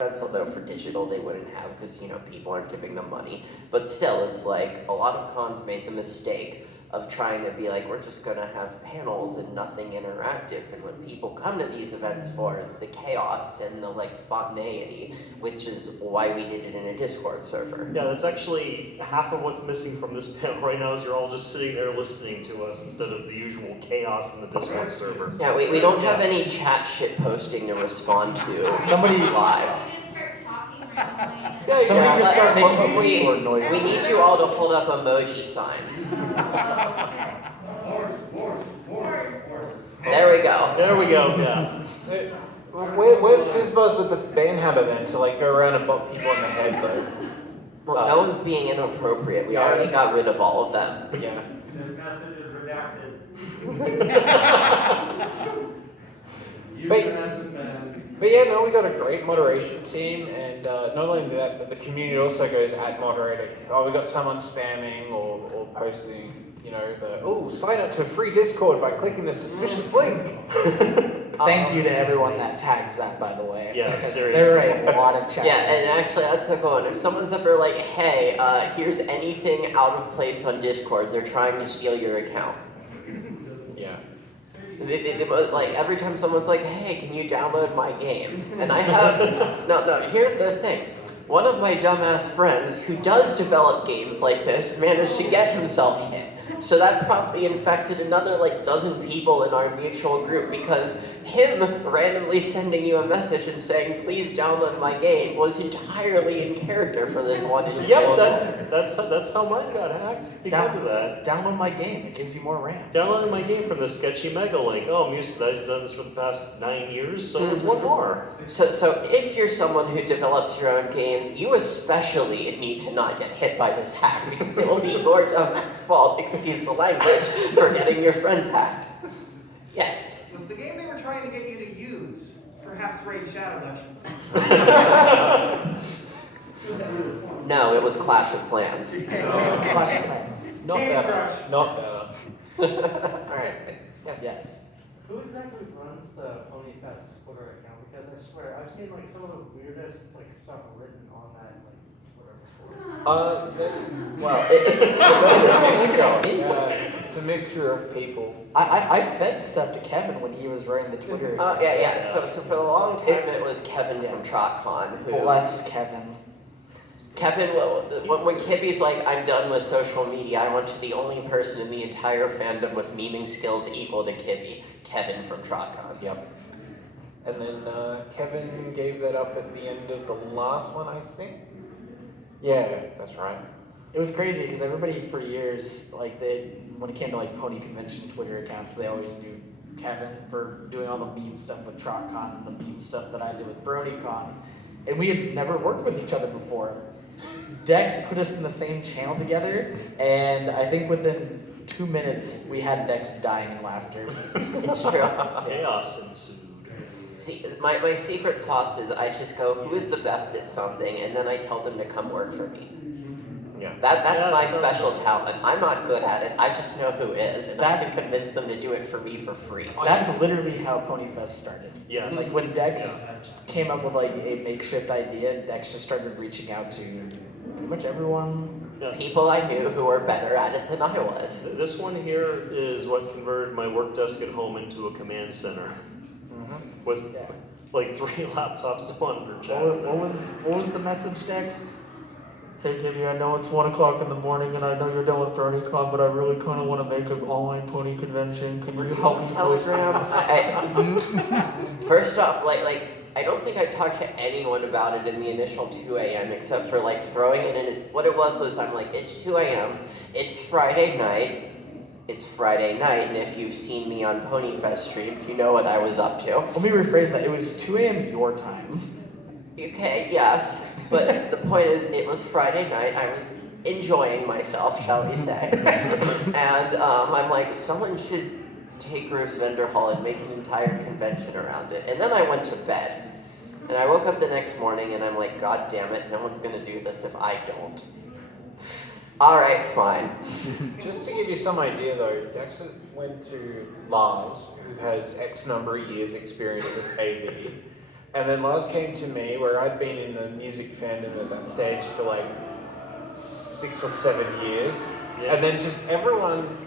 although for digital they wouldn't have because, people aren't giving them money. But still, it's like a lot of cons made the mistake of trying to be like, we're just gonna have panels and nothing interactive. And what people come to these events for is the chaos and the spontaneity, which is why we did it in a Discord server. Yeah, that's actually half of what's missing from this panel right now is you're all just sitting there listening to us instead of the usual chaos in the Discord server. Yeah, we don't have any chat shit posting to respond to. Somebody live. Somebody just start making Discord noises. We need you all to hold up emoji signs. There we go. There we go, yeah. Where's Fizzbuzz with the banhammer then to go around and bump people in the head though? Well, no one's being inappropriate. We already got rid of all of them. Yeah. This message is redacted. But yeah, no, we got a great moderation team, and not only that, but the community also goes at moderating. Oh, we got someone spamming or posting, sign up to a free Discord by clicking the suspicious link. Thank you to everyone that tags that, by the way. Yeah, seriously. There are a lot of chats. Yeah, and actually that's a good one. If someone's ever like, hey, here's anything out of place on Discord, they're trying to steal your account. Yeah. Every time someone's like, hey, can you download my game? And I have, no, here's the thing. One of my dumbass friends who does develop games like this managed to get himself hit. So that promptly infected another dozen people in our mutual group because him randomly sending you a message and saying, please download my game was entirely in character for this one individual. Yep, that's how mine got hacked because of that. Download my game, it gives you more RAM. Downloaded my game from the sketchy mega link. Oh, I'm used to that. I've done this for the past 9 years, so there's one more. So if you're someone who develops your own games, you especially need to not get hit by this hack because it will be your dumbass fault, excuse the language, for getting your friends hacked. Yes. Was the game they were trying to get you to use perhaps Raid Shadow Legends? No, it was Clash of Clans. Clash of Clans. Not Candy better. Crush. Not better. Alright. Yes. Who exactly runs the Ponyfest Twitter account? Because I swear, I've seen some of the weirdest stuff written on that Twitter. It's a mixture of people. I fed stuff to Kevin when he was running the Twitter. Yeah. So for a long time it was Kevin from TrotCon who... Bless Kevin. Kevin, when Kibby's like, I'm done with social media, I want to be the only person in the entire fandom with memeing skills equal to Kibby. Kevin from TrotCon. Yep. And then Kevin gave that up at the end of the last one, I think. Yeah, that's right. It was crazy because everybody for years, when it came to Pony Convention Twitter accounts, they always knew Kevin for doing all the meme stuff with TrotCon and the meme stuff that I did with BronyCon. And we had never worked with each other before. Dex put us in the same channel together, and I think within 2 minutes we had Dex dying in laughter. It's true. Chaos ensued. See, my secret sauce is I just go, who is the best at something, and then I tell them to come work for me. Yeah. That's my special talent. I'm not good at it. I just know who is, and I can convince them to do it for me for free. That's literally how Ponyfest started. Yes. When Dex came up with a makeshift idea, Dex just started reaching out to pretty much everyone. Yeah. People I knew who were better at it than I was. This one here is what converted my work desk at home into a command center. With 3 laptops to monitor chats. What was the message, Dex? Hey Gibby, I know it's 1 o'clock in the morning and I know you're done with BronyCon, but I really kind of want to make an online pony convention. Can you help me post? First off, I don't think I talked to anyone about it in the initial 2 a.m. except for throwing it in. What it was I'm like, it's 2 a.m. It's Friday night. It's Friday night, and if you've seen me on Ponyfest streams, you know what I was up to. Let me rephrase that. It was 2 a.m. your time. Okay, yes, but the point is, it was Friday night. I was enjoying myself, shall we say. And I'm like, someone should take Roof's Vendor Hall and make an entire convention around it. And then I went to bed. And I woke up the next morning, and I'm like, God damn it, no one's going to do this if I don't. All right, fine. Just to give you some idea, though, Dex went to Lars, who has X number of years experience with AV, And then Lars came to me, where I'd been in the music fandom at that stage for like 6 or 7 years. Yeah. And then just everyone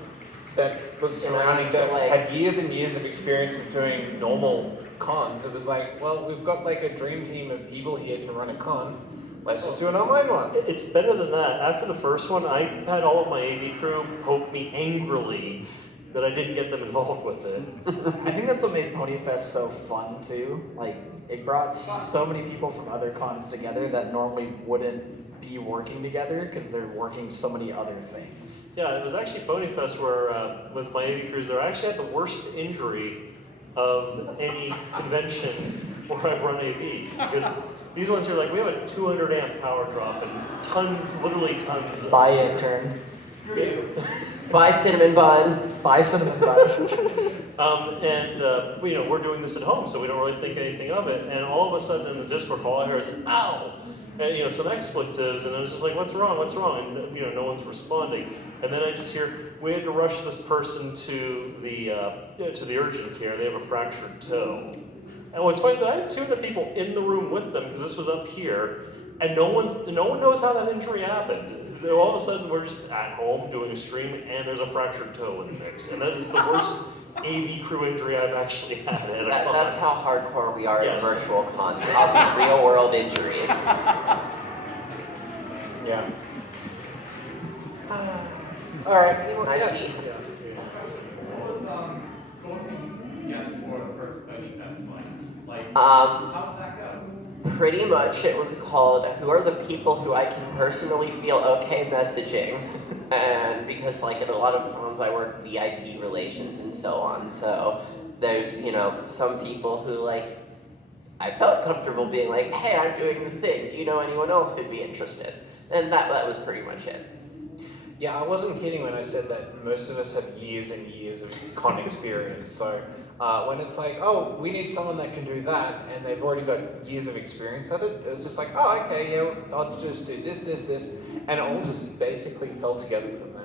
that was surrounding that had years and years of experience of doing normal cons. It was like, well, we've got like a dream team of people here to run a con. Let's just do an online one. It's better than that. After the first one, I had all of my AV crew poke me angrily that I didn't get them involved with it. I think that's what made Ponyfest so fun too. Like, it brought so many people from other cons together that normally wouldn't be working together because they're working so many other things. Yeah, it was actually Ponyfest where, with my AV crews, I actually had the worst injury of any convention where I run AV. Because these ones are like, we have a 200 amp power drop and tons, literally tons. Bye, intern. Screw you. Bye, cinnamon bun. Bye, cinnamon bun. We're doing this at home, so we don't really think anything of it. And all of a sudden in the Discord call, I hear, ow! And, some expletives, and I was just like, what's wrong? And, no one's responding. And then I just hear, we had to rush this person to the urgent care. They have a fractured toe. And what's funny is that I had 2 of the people in the room with them, because this was up here, and no one knows how that injury happened. All of a sudden, we're just at home doing a stream, and there's a fractured toe in the mix. And that is the worst AV crew injury I've actually had at a con. That's how hardcore we are in Yes. virtual cons, causing real world injuries. Yeah. All right. Anyone? Nice Yes. meet. What was sourcing guests for the first Ponyfest like? Um, How did that go? Pretty much it was called Who Are the People Who I Can Personally Feel Okay Messaging? And because like at a lot of cons I work VIP relations and so on, so there's, some people who like, I felt comfortable being like, hey, I'm doing the thing, do you know anyone else who'd be interested? And that was pretty much it. Yeah, I wasn't kidding when I said that most of us have years and years of con experience. So when it's like, oh, we need someone that can do that, and they've already got years of experience at it, it was just like, oh, okay, yeah, I'll just do this, and it all just basically fell together from there.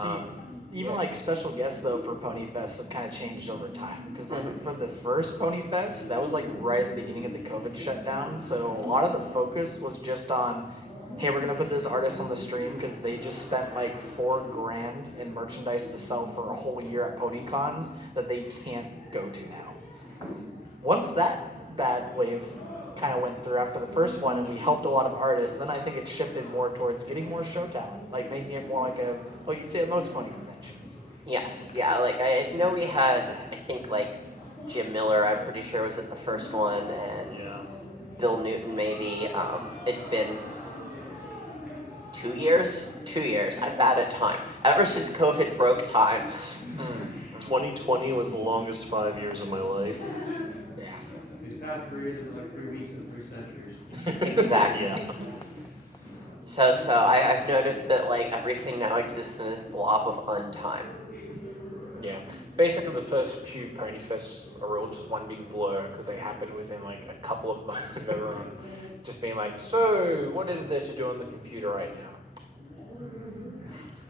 See, even like special guests though for Ponyfest have kind of changed over time. Because for the first Ponyfest, that was like right at the beginning of the COVID shutdown. So a lot of the focus was just on, hey, we're gonna put this artist on the stream because they just spent like $4,000 in merchandise to sell for a whole year at PonyCons that they can't go to now. Once that bad wave kind of went through after the first one and we helped a lot of artists, then I think it shifted more towards getting more show talent, like making it more like you'd say at most Pony conventions. Yes, yeah, like I know we had, I think like Jim Miller, I'm pretty sure was at the first one, and Bill Newton maybe. It's been 2 years? 2 years, I'm bad at time. Ever since COVID broke time. 2020 was the longest 5 years of my life. Yeah. These past 3 years have been like 3 weeks and 3 centuries. Exactly. Yeah. So I've noticed that like everything now exists in this blob of untime. Yeah. Basically, the first few Ponyfests are all just one big blur because they happened within like a couple of months of everyone just being like, so what is there to do on the computer right now?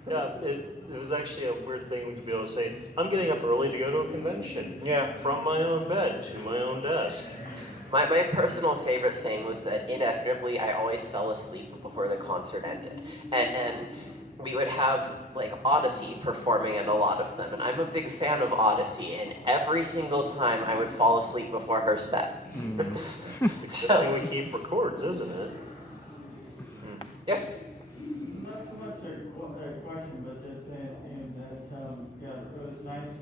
Yeah, it was actually a weird thing to be able to say, I'm getting up early to go to a convention. Yeah. From my own bed to my own desk. My personal favorite thing was that inevitably I always fell asleep before the concert ended. And we would have like Odyssey performing at a lot of them, and I'm a big fan of Odyssey, and every single time I would fall asleep before her set. It's exactly we keep records, isn't it? Yes. Not so much a question, but just saying that, it was nice.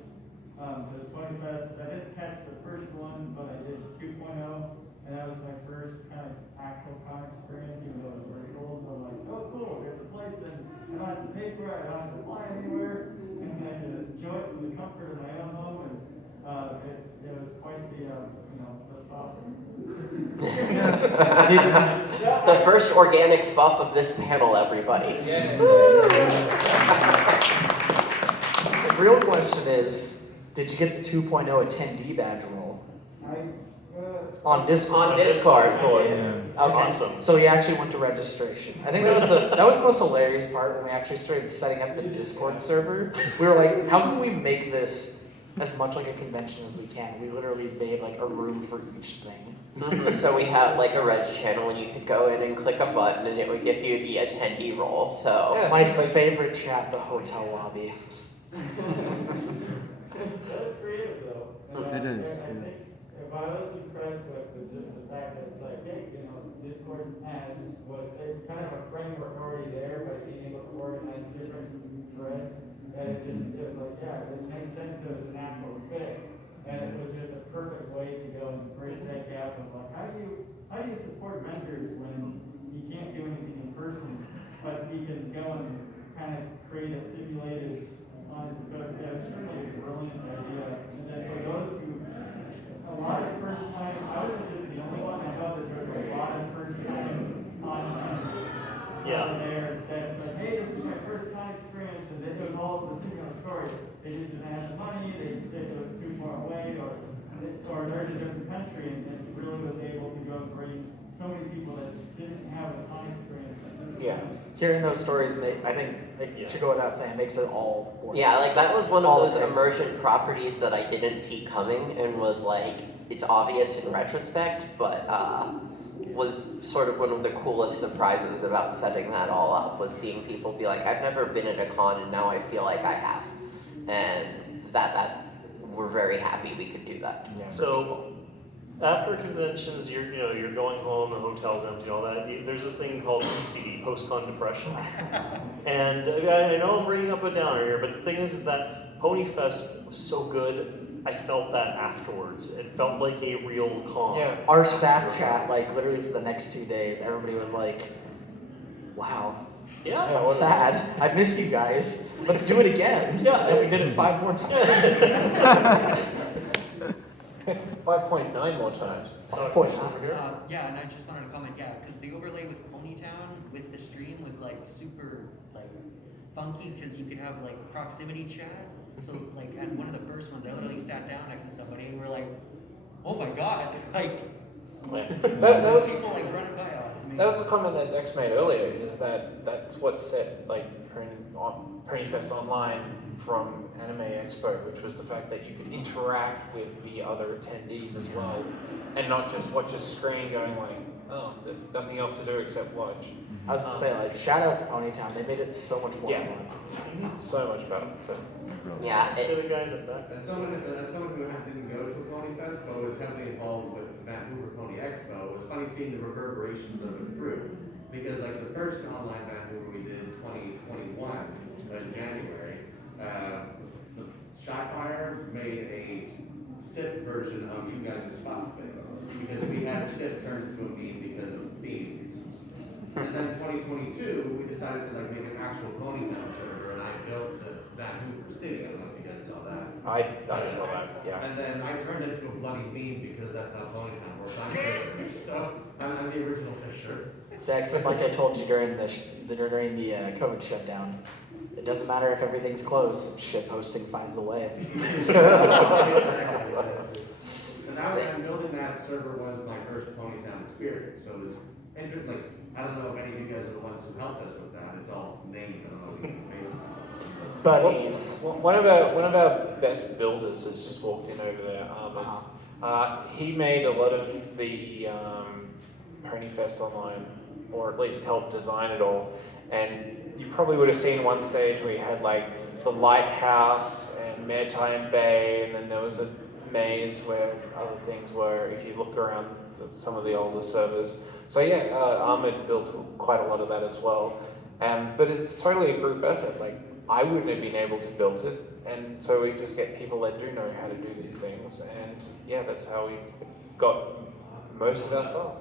The Ponyfest, I didn't catch the first one, but I did 2.0, and that was my first kind of actual con experience, even though it was virtual. So I'm like, oh cool, there's a place that I don't have to pay for it, I don't have to fly anywhere, and I can enjoy it from the comfort of my own home, and it was quite the thought. The first organic fuff of this panel, everybody. Yeah. The real question is, did you get the 2.0 attendee badge roll? On Discord? On Discord. Okay. Awesome. So you actually went to registration. I think that was the most hilarious part when we actually started setting up the Discord server. We were like, how can we make this as much like a convention as we can? We literally made like a room for each thing. So we have like a red channel, and you could go in and click a button, and it would give you the attendee role. So Yeah. My favorite chat, the hotel lobby. That's creative though. It is, I think if I was impressed with just the fact that it's like, hey, Discord has it's kind of a framework already there, but being able to organize different threads, and it was like, yeah, it makes sense that it was a natural fit, and it was just a perfect way to go and bridge that gap of like, how do you support mentors when you can't do anything in person, but you can go and kind of create a simulated so yeah, it's certainly a brilliant idea. And then for those who, a lot of first time, I wasn't just the only one, I felt that there was a lot of first time content there that's like, hey, this is my first time experience, and it was all the similar stories. They just didn't have the money, it was too far away, or they're in a different country, and really was able to go and bring so many people that didn't have a time experience. Yeah, hearing those stories, I think it should go without saying, makes it all worth it. yeah, like that was one of All those crazy. immersion properties that I didn't see coming, and was like, it's obvious in retrospect, but was sort of one of the coolest surprises about setting that all up, was seeing people be like, I've never been at a con, and now I feel like I have, and that we're very happy we could do that. Yeah. So after conventions, you're going home, the hotel's empty, all that. There's this thing called PCD, post-con depression. And I know I'm bringing up a downer here, but the thing is that Ponyfest was so good. I felt that afterwards. It felt like a real con. Yeah. Our staff chat, like literally for the next 2 days, everybody was like, wow, Yeah. I'm sad. I missed you guys. Let's do it again. Yeah. And we did it 5 more times. 5.9 more times. Point. Yeah, and I just wanted to comment, because the overlay with Ponytown with the stream was like super like funky because you could have like proximity chat. So like at one of the first ones, I literally sat down next to somebody and we're like, oh my god, like That there's was people like running by us. I mean, that was a comment that Dex made earlier. Is that's what set like Ponyfest Online from Anime Expo, which was the fact that you could interact with the other attendees as well, and not just watch a screen going like, oh, there's nothing else to do except watch. I was gonna say, like, shout out to Ponytown. They made it so much more Yeah. fun. So much better. So Yeah, So the guy in the back. As someone who didn't go to a Ponyfest, but was heavily involved with Vancouver Pony Expo, it was funny seeing the reverberations of it through. Because like the first online Vancouver we did 2021 in January, the Shyfire made a Sith version of you guys' spot because we had Sith turned into a meme because of theme reasons. And then 2022, we decided to like make an actual Ponytown server, and I built the Vancouver City. I don't know if you guys saw that. I saw that. Yeah. And then I turned it into a bloody meme because that's how Ponytown works. So I'm the original Fisher. Dex, like I told you during the COVID shutdown, it doesn't matter if everything's closed. Ship hosting finds a way. And now that I'm building that server was my first Ponytown experience. So it was interesting. Like, I don't know if any of you guys are the ones who helped us with that. It's all names. I don't know if you can face it. Buddies. One of our best builders has just walked in over there. He made a lot of the Ponyfest Online, or at least helped design it all. And you probably would have seen one stage where you had like the lighthouse and Maritime Bay, and then there was a maze where other things were, if you look around some of the older servers. So yeah, Ahmed built quite a lot of that as well. But it's totally a group effort. Like, I wouldn't have been able to build it, and so we just get people that do know how to do these things, and yeah, that's how we got most of our stuff.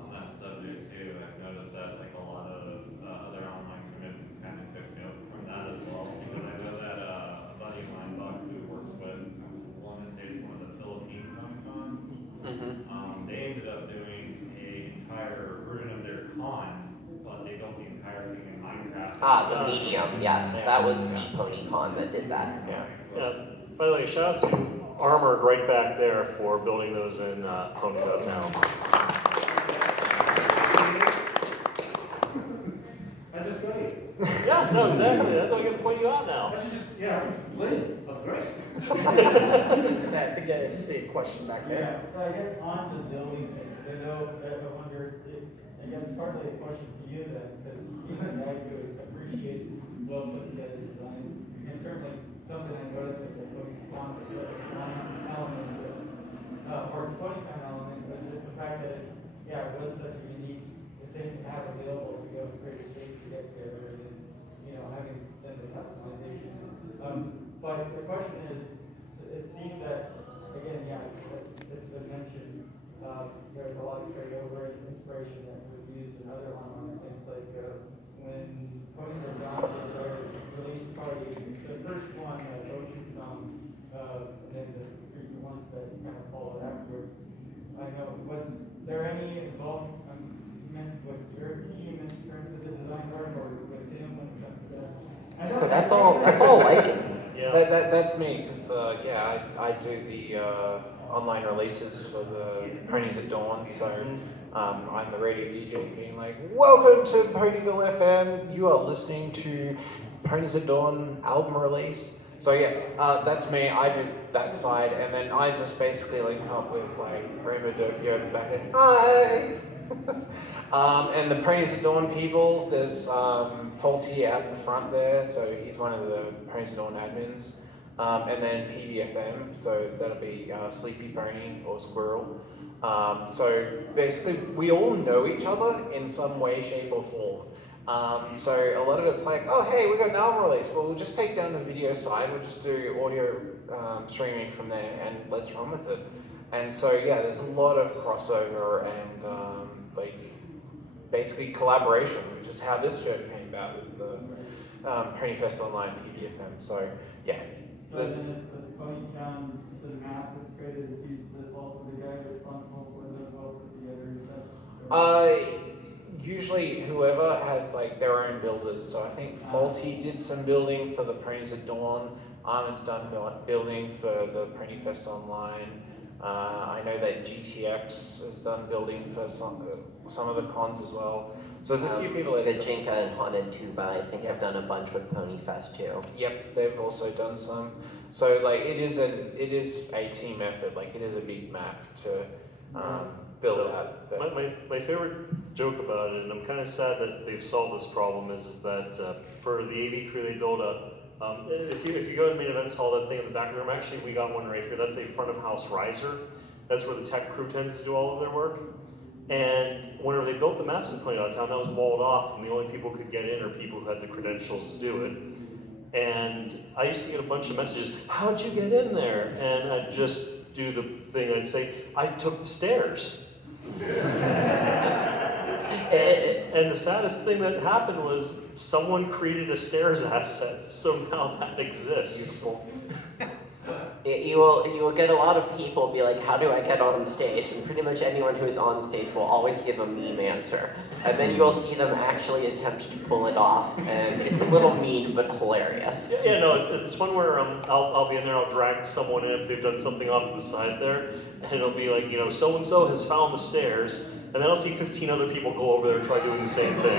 On that subject too, I've noticed that like a lot of other online commitments kind of took note from that as well, because I know that a buddy of mine, Buck, who works with, I want to say it's one of the Philippine Comic-Cons, they ended up doing an entire version of their con, but they built the entire thing in Minecraft. the Medium, yes, that was Ponycon that did that. Yeah. By the way, shout out to Armored right back there for building those in Ponyfest now. I just studied. Yeah, no, exactly. That's why I get to point you out now. I should just, I can live. That's great. I think I see a question back there. Yeah, so I guess on the building thing, Bill, I wonder, I guess partly a question for you then, because he's a guy who appreciates well put together designs. And certainly something I noticed that they put on the element or 20-time element was just the fact that it's, it was such a unique thing to have available to go to greater space to get together and, having then the customization. But the question is, so it seemed that, again, it's been mentioned, there's a lot of carryover and inspiration that was used in other online things, like when Ponies Are Gone did their release party, the first one, Ocean Song, and then the three ones that kind of followed afterwards. I know, was there any involvement with your team in terms of the design work, or with him when it comes to that? So that's all like it. Yeah. That's me, because I do the online releases for the Ponies at Dawn, so I'm the radio DJ being like, welcome to Ponyville FM, you are listening to Ponies at Dawn album release. So that's me, I do that side, and then I just basically link up with like Rainbow Doki over the back end, hi! And the Ponies at Dawn people, there's Faulty at the front there, so he's one of the Ponies at Dawn admins. And then PDFM, so that'll be Sleepy Pony or Squirrel. So basically, we all know each other in some way, shape, or form. So a lot of it's like, oh hey, we got an album release. Well, we'll just take down the video side. We'll just do audio streaming from there, and let's run with it. And so there's a lot of crossover and basically collaboration, which is how this show came about with the Ponyfest Online PDFM. So So then the Ponytown, the map was created, is he also the guy responsible for the well put together? Is that usually whoever has like their own builders. So I think Faulty did some building for the Ponies at Dawn. Arnold's done building for the Ponyfest Online. I know that GTX has done building for some of the cons as well. So there's a few people that Vijinka and Haunted Tuba, I think, have done a bunch with Ponyfest too. Yep, they've also done some. So like it is a team effort. Like it is a big map to build out. But My favorite joke about it, and I'm kind of sad that they've solved this problem, is that for the AV crew, they build a. If you go to the main events hall, that thing in the back room, actually we got one right here. That's a front of house riser. That's where the tech crew tends to do all of their work. And whenever they built the maps in Pony Town, that was walled off, and the only people who could get in are people who had the credentials to do it. And I used to get a bunch of messages, how'd you get in there? And I'd just do the thing, I'd say, I took the stairs. And the saddest thing that happened was someone created a stairs asset, so now that exists. useful. You will get a lot of people be like, how do I get on stage? And pretty much anyone who is on stage will always give a meme answer. And then you will see them actually attempt to pull it off. And it's a little mean, but hilarious. No, it's fun where I'll be in there, I'll drag someone in if they've done something off to the side there, and it'll be like, so-and-so has found the stairs, and then I'll see 15 other people go over there and try doing the same thing.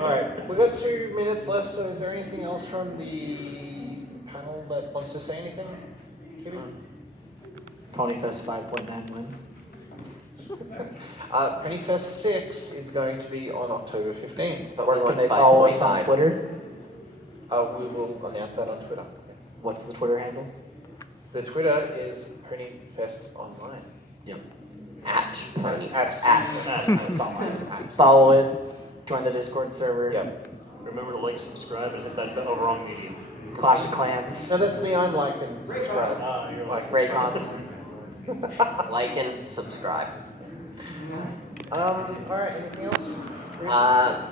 Alright, we've got 2 minutes left, so is there anything else from the panel that wants to say anything? Ponyfest 5.9 win. Ponyfest 6 is going to be on October 15th. But Where we're can they going follow us on 5.5. Twitter? We will announce that on Twitter. What's the Twitter handle? The Twitter is Ponyfest Online. Yep. At Pony. It's online. Follow it. Join the Discord server. Yep. Remember to like, subscribe, and hit that bell. Wrong medium. Clash of Clans. No, that's me. I'm liking. Subscribe. You're like Raycons. Like and subscribe. Alright, anything else?